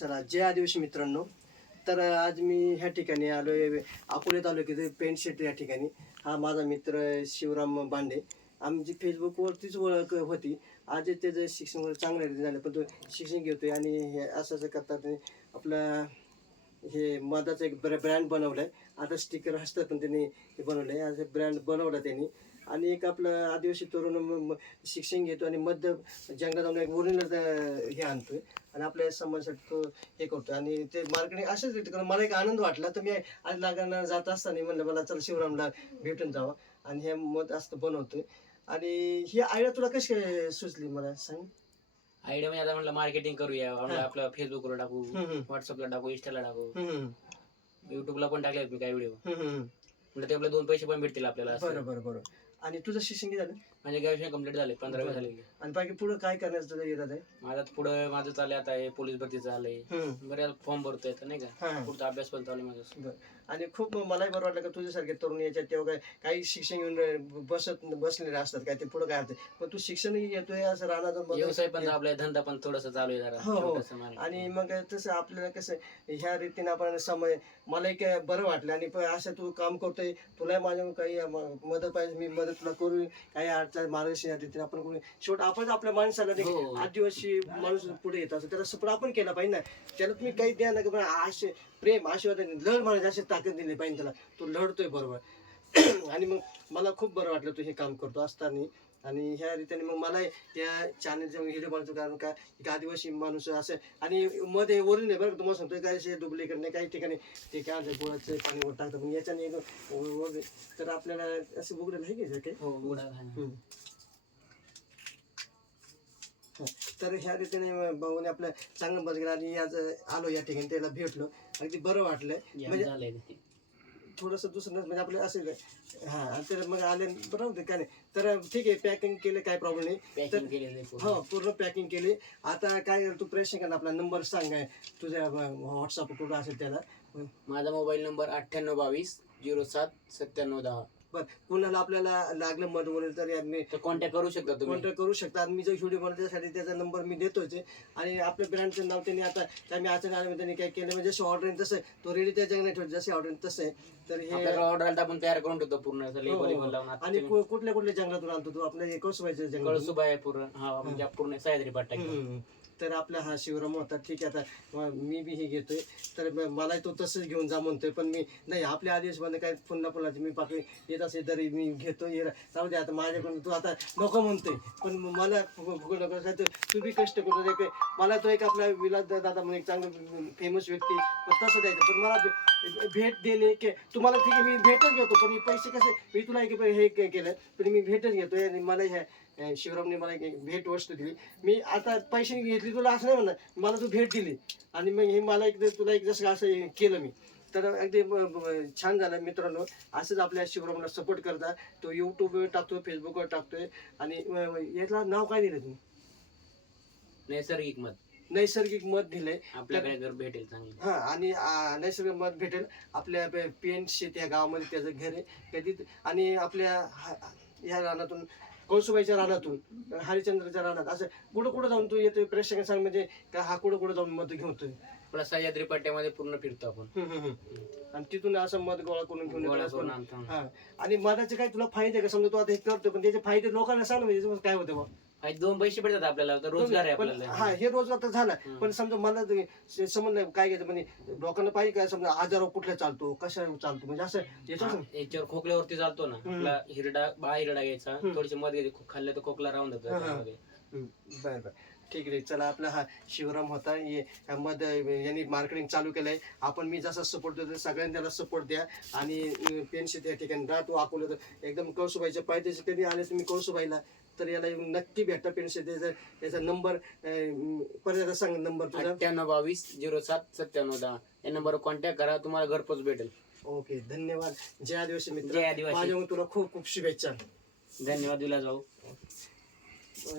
चला जय आदिवासी मित्रांनो. तर आज मी ह्या ठिकाणी आलो आहे अकोले तालुक्यात पेंट शेट या ठिकाणी. हा माझा मित्र शिवराम बांडे आमची फेसबुकवरतीच ओळख होती आज त्याचं शिक्षण वगैरे चांगलं रीती झालं पण तो शिक्षण घेतोय आणि हे असं असं करतात आणि आपलं हे मधाचं एक ब्रँड बनवलं आहे आता स्टिकर असतात पण त्यांनी हे बनवलं आहे असं ब्रँड बनवलं त्यांनी. आणि एक आपलं आदिवासी तरुण शिक्षण घेतो आणि मध्य जंगलात जाऊन एक ओरिजिनल हे आणतोय आणि आपल्या समाजासाठी तो हे करतो आणि ते मार्केटिंग असंच रीती करून मला एक आनंद वाटला तर मी आज लागणार जात असताना म्हणलं मला चल शिवरामला भेटून जावं आणि हे मध असं बनवतोय आणि ही आयडिया तुला कशी काय सुचली मला सांग आयडिया म्हणजे आता म्हटलं मार्केटिंग करूया म्हणलं. आपलं फेसबुकवर टाकू. व्हॉट्सअपला टाकू इंस्टाला टाकू. युट्यूबला पण टाकले मी काही व्हिडिओ. म्हणजे ते आपले दोन पैसे पण भेटतील आपल्याला असं. बरं बरं बरं आणि तुझं शिक्षण किती झालं माझे ग्रॅज्युएशन कंप्लीट झाले पंधरावी. झाले आणि बाकी पुढं काय करण्याचं तुझं इरादा आहे माझं पुढं माझं चाललंय आता हे पोलीस भरतीचं आलंय हम्म. बऱ्याच फॉर्म भरतोय तर नाही का हा. पुढचा अभ्यास पण चालू आहे माझं बरं. आणि खूप मलाही बरं वाटलं का तुझ्यासारखे तरुण याच्यात तेव्हा काय काही शिक्षण घेऊन बसत बसलेले असतात काय ते पुढं काय होते पण तू शिक्षणही घेतोय असं राहणार व्यवसाय पण आपला धंदा पण थोडासा चालू आहे जरा हो, हो. छोटासा माल. आणि मग तसं आपल्याला कसं ह्या रीतीने आपण समय मला एक बरं वाटलं आणि प- असं तू काम करतोय तुला माझ्या काही म- मदत पाहिजे मी मदत तुला करू काही अडचण मार्गदर्शन रीतीने आपण करू. शेवट आपण आपल्या माणसाला नाही हो. आदिवासी माणूस पुढे येत असं त्याला सपोर्ट आपण केला पाहिजे ना. त्याला तुम्ही काही द्या ना की आशे प्रेम आशीर्वाद लढ म्हणायचे अशी ताकद दिली पाहिजे त्याला. तो लढतोय बरोबर. आणि मग मला खूप बरं वाटलं तू हे काम करतो असताना. आणि ह्या रीतीने मग मला त्या चॅनलचे व्हिडिओ बनवतो कारण का एक आदिवासी माणूस असं. आणि मध्ये वरून आहे बरं तुम्हाला काय असे डुप्लिकेट नाही काही ठिकाणी ते काय गुळाचं पाणी वर टाकतं पण याच्याने तर आपल्याला असं बघलं आहे की काही? हो. तर ह्या रीतीने भाऊने आपलं चांगलं बस गेलं आणि आज आलो या ठिकाणी त्याला भेटलो. अगदी बरं वाटलं. या म्हणजे ते. थोडंसं दुसरं म्हणजे आपलं असेल हा आणि तर मग आले बरं होतं काय नाही. तर ठीक आहे पॅकिंग केलं काय प्रॉब्लेम नाही. पूर्ण. हो पूर्ण पॅकिंग केली. आता काय कर, तू प्रेक्षकांना आपला नंबर सांग तुझ्या व्हॉट्सअप कुठं असेल त्याला? माझा मोबाईल नंबर अठ्ठ्याण्णव बावीस झिरो सात सत्त्याण्णव दहा. बरं कुणाला आपल्याला लागलं मध वगैरे तर कॉन्टॅक्ट करू शकता तुम्ही. कॉन्टॅक्ट करू शकता. आणि मी जो व्हिडिओ त्यासाठी त्याचा नंबर मी देतोच आहे. आणि आपल्या ब्रँडचं नाव त्यांनी आता काय मी अचानक आलं त्यांनी काय केलं म्हणजे जसं ऑर्डर तसं आहे. तो रेडी त्या जगाने ठेवतो. जसे ऑर्डर तसं आहे. तर हे ऑर्डर आपण तयार करून ठेवतो पूर्ण. असं हो, हो. लेबल लावून आता आणि तुम्ही- कु- कुठल्या कुठल्या जंगलातून आणतो तू? आपल्या एकच व्हायचं जंगल? कळसुबा आहे पूर्ण. हा म्हणजे पूर्ण सह्याद्री घेऊन. तर आपला हा शिवराम होता. ठीक आहे आता मी बी हे घेतोय. तर मलाही मला तो तसंच घेऊन जा म्हणतोय पण मी नाही आपल्या आदेशमध्ये काय पुन्हा पुन्हा मी पाकळी येत असेल तरी मी घेतो ये जाऊ दे आता माझ्याकडून तू आता नको म्हणतोय. पण मला नको काय तू बी कष्ट करतो एक मला तो एक आपला विलास दादा म्हणून एक चांगलं फेमस व्यक्ती पण तसं द्यायचं. पण मला भेट देणे की तुम्हाला ठीक आहे मी भेटच घेतो पण मी पैसे कसे मी तुला एक हे केलं पण मी भेटच घेतोय आणि मला ह्या शिवरामने मला एक भेट वस्तू दिली. मी आता पैसे घेतली तुला असं नाही म्हणणार मला तू भेट दिली. आणि मग हे मला एक तुला एक जसं असं हे केलं मी. तर अगदी छान झालं मित्रांनो. असंच आपल्या शिवरामला सपोर्ट करता. तो यूट्यूबवर टाकतोय फेसबुकवर टाकतोय. आणि याला नाव काय दिलं तुम्ही? नैसर्गिक मत. नैसर्गिक मत दिलंय. आपल्याकडे घर भेटेल चांगलं. हा आणि नैसर्गिक मत भेटेल. आपल्या पेन शेत या गावामध्ये त्याचं घर आहे. कधी आणि आपल्या हा- या रानातून कौसुबाईच्या रानातून हरिचंद्रच्या रानात असं कुठं कुठं जाऊन तू येतोय? प्रेक्षकांना सांग म्हणजे का हा कुठं कुठं जाऊन मत आपला सह्याद्री पट्ट्यामध्ये पूर्ण फिरतो आपण. आणि तिथून असं मत गोळा करून घेऊन गोळा करून हा. आणि मधाचे काय तुला फायदे आहे का? समजा तू आता हे करतो पण त्याचे फायदे लोकांना सांग ना म्हणजे काय होतं बा? दोन पैसे भेटतात आपल्याला तर रोजगार आहे पण आपल्याला. हा हे रोजगार तर झाला. पण समजा मला ते स- समजलं काय घ्यायचं? म्हणजे लोकांना पाहिजे काय समजा आजारावर कुठला चालतो? कशा चालतो? म्हणजे असं याच्यावर याच्यावर खोकल्यावरती चालतो ना. आपला हिरडा बाळा हिरडा घ्यायचा. थोडीशी मध घ्यायची खाल्लं तर खोकला राहून जातो. बर बर. ठीक आहे चला आपला हा शिवराम होता हे मध यांनी मार्केटिंग चालू केलंय. आपण मी जसा सपोर्ट देतो सगळ्यांनी त्याला सपोर्ट द्या आणि पेन्शन त्या ठिकाणी राहतो अकोला तर एकदम कौसुबाईच्या पायथ्याशी कधी आले तुम्ही कौसुबाईला तर याला नक्की भेटा पेन्शन त्याचा त्याचा नंबर परत सांग नंबर अठ्ठ्याण्णव बावीस झिरो सात सत्त्याण्णव दहा. या नंबरवर कॉन्टॅक्ट करा तुम्हाला घरपोच भेटेल. ओके धन्यवाद. जय आदिवासी मित्र. माझ्याकडून तुला खूप खूप शुभेच्छा. धन्यवाद विलास भाऊ